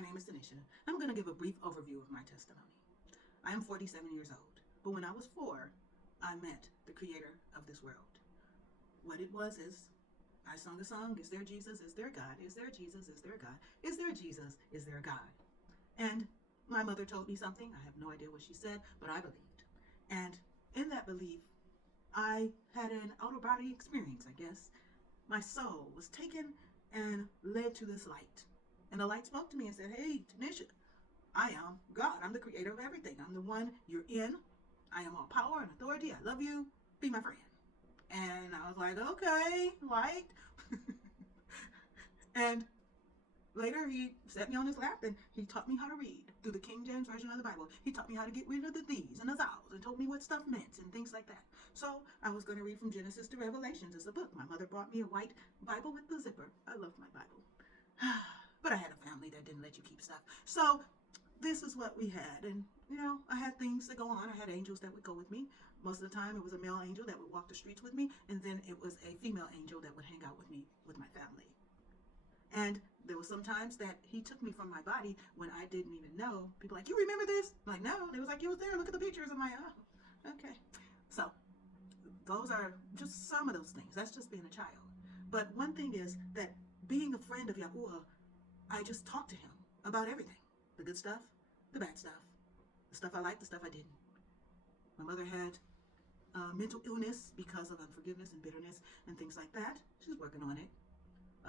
My name is Tanisha. I'm going to give a brief overview of my testimony. I am 47 years old, but when I was 4, I met the creator of this world. What it was is, I sung a song, is there Jesus, is there God, is there Jesus, is there God, is there Jesus, is there God? And my mother told me something, I have no idea what she said, but I believed. And in that belief, I had an out-of-body experience, I guess. My soul was taken and led to this light. And the light spoke to me and said, hey, Tanisha, I am God. I'm the creator of everything. I'm the one you're in. I am all power and authority. I love you. Be my friend. And I was like, okay, light. And later he set me on his lap and he taught me how to read through the King James Version of the Bible. He taught me how to get rid of the these and the thous and told me what stuff meant and things like that. So I was going to read from Genesis to Revelations as a book. My mother brought me a white Bible with the zipper. I love my Bible. But I had a family that didn't let you keep stuff. So this is what we had. And, I had things that go on. I had angels that would go with me. Most of the time it was a male angel that would walk the streets with me. And then it was a female angel that would hang out with me with my family. And there were some times that he took me from my body when I didn't even know. People like, you remember this? I'm like, no. They was like, you was there. Look at the pictures. I'm like, oh, okay. So those are just some of those things. That's just being a child. But one thing is that being a friend of Yahuah, I just talked to him about everything. The good stuff, the bad stuff, the stuff I liked, the stuff I didn't. My mother had mental illness because of unforgiveness and bitterness and things like that. She's working on it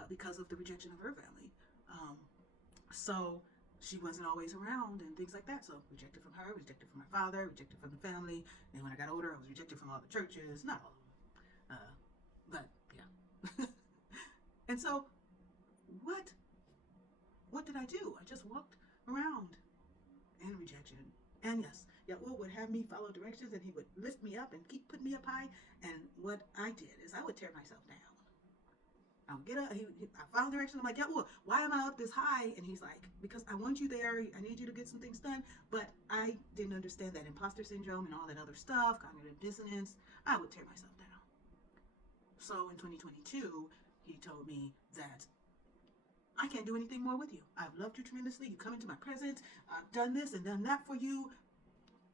because of the rejection of her family. So she wasn't always around and things like that. So rejected from her, rejected from my father, rejected from the family. And when I got older, I was rejected from all the churches. Not all of them. But yeah. And so what did I do? I just walked around in rejection. And yes, Yahuah would have me follow directions and he would lift me up and keep putting me up high. And what I did is I would tear myself down. I would get up, I followed directions. I'm like, Yahuah, why am I up this high? And he's like, because I want you there. I need you to get some things done. But I didn't understand that imposter syndrome and all that other stuff, cognitive dissonance. I would tear myself down. So in 2022, he told me that I can't do anything more with you. I've loved you tremendously. You come into my presence. I've done this and done that for you.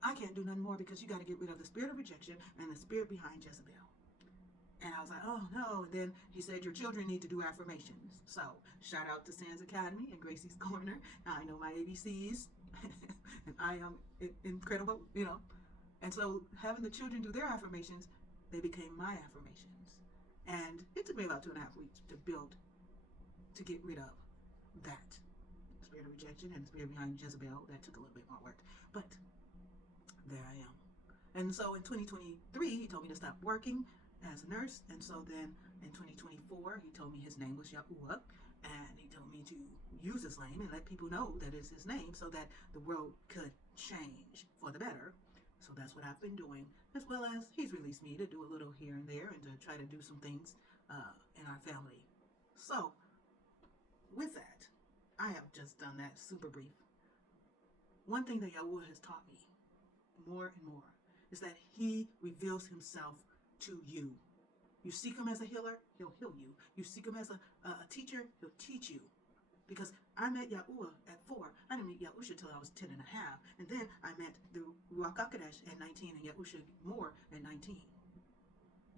I can't do nothing more because you got to get rid of the spirit of rejection and the spirit behind Jezebel. And I was like, oh no. And then he said, your children need to do affirmations. So shout out to Sands Academy and Gracie's Corner. I know my ABCs and I am incredible, And so having the children do their affirmations, they became my affirmations. And it took me about 2.5 weeks to get rid of that spirit of rejection and the spirit behind Jezebel. That took a little bit more work, but there I am. And so in 2023, he told me to stop working as a nurse. And so then in 2024, he told me his name was Yahuah, and he told me to use his name and let people know that it's his name so that the world could change for the better. So that's what I've been doing, as well as he's released me to do a little here and there and to try to do some things in our family. So with that, I have just done that super brief. One thing that Yahuah has taught me more and more is that he reveals himself to you. You seek him as a healer, he'll heal you. You seek him as a teacher, he'll teach you. Because I met Yahuah at 4. I didn't meet Yahusha until I was 10 and a half. And then I met the Ruach HaKodesh at 19 and Yahusha more at 19.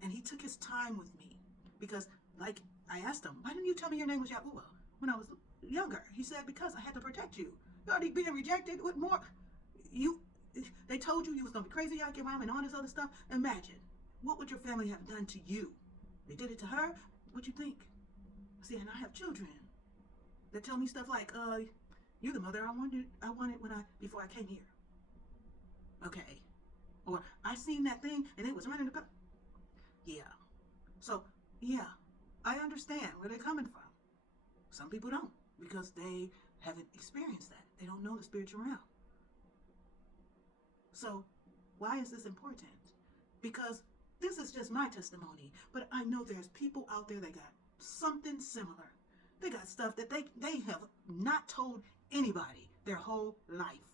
And he took his time with me. Because, like, I asked him, why didn't you tell me your name was Yahuah when I was younger? He said, because I had to protect you. You're already being rejected. What more? They told you was going to be crazy like your mom and all this other stuff. Imagine, what would your family have done to you? They did it to her? What'd you think? See, and I have children that tell me stuff like, you're the mother I wanted before I came here. Okay. Or, I seen that thing and it was running the Yeah. So, yeah, I understand where they're coming from. Some people don't, because they haven't experienced that. They don't know the spiritual realm. So, why is this important? Because this is just my testimony, but I know there's people out there that got something similar. They got stuff that they have not told anybody their whole life.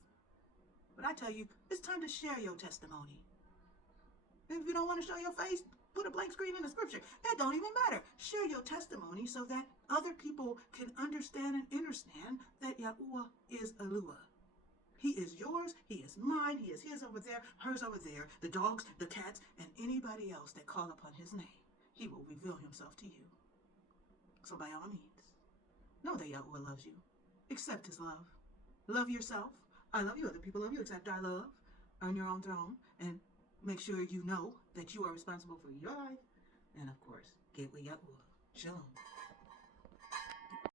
But I tell you, it's time to share your testimony. If you don't want to show your face, put a blank screen in the scripture. It don't even matter. Share your testimony so that other people can understand and understand that Yahuah is Aluah. He is yours, he is mine, he is his over there, hers over there, the dogs, the cats, and anybody else that call upon his name. He will reveal himself to you. So by all means, know that Yahuah loves you. Accept his love. Love yourself. I love you. Other people love you. Accept our love. Earn your own throne. And make sure you know that you are responsible for your life. And of course, get with Yahuah. Shalom.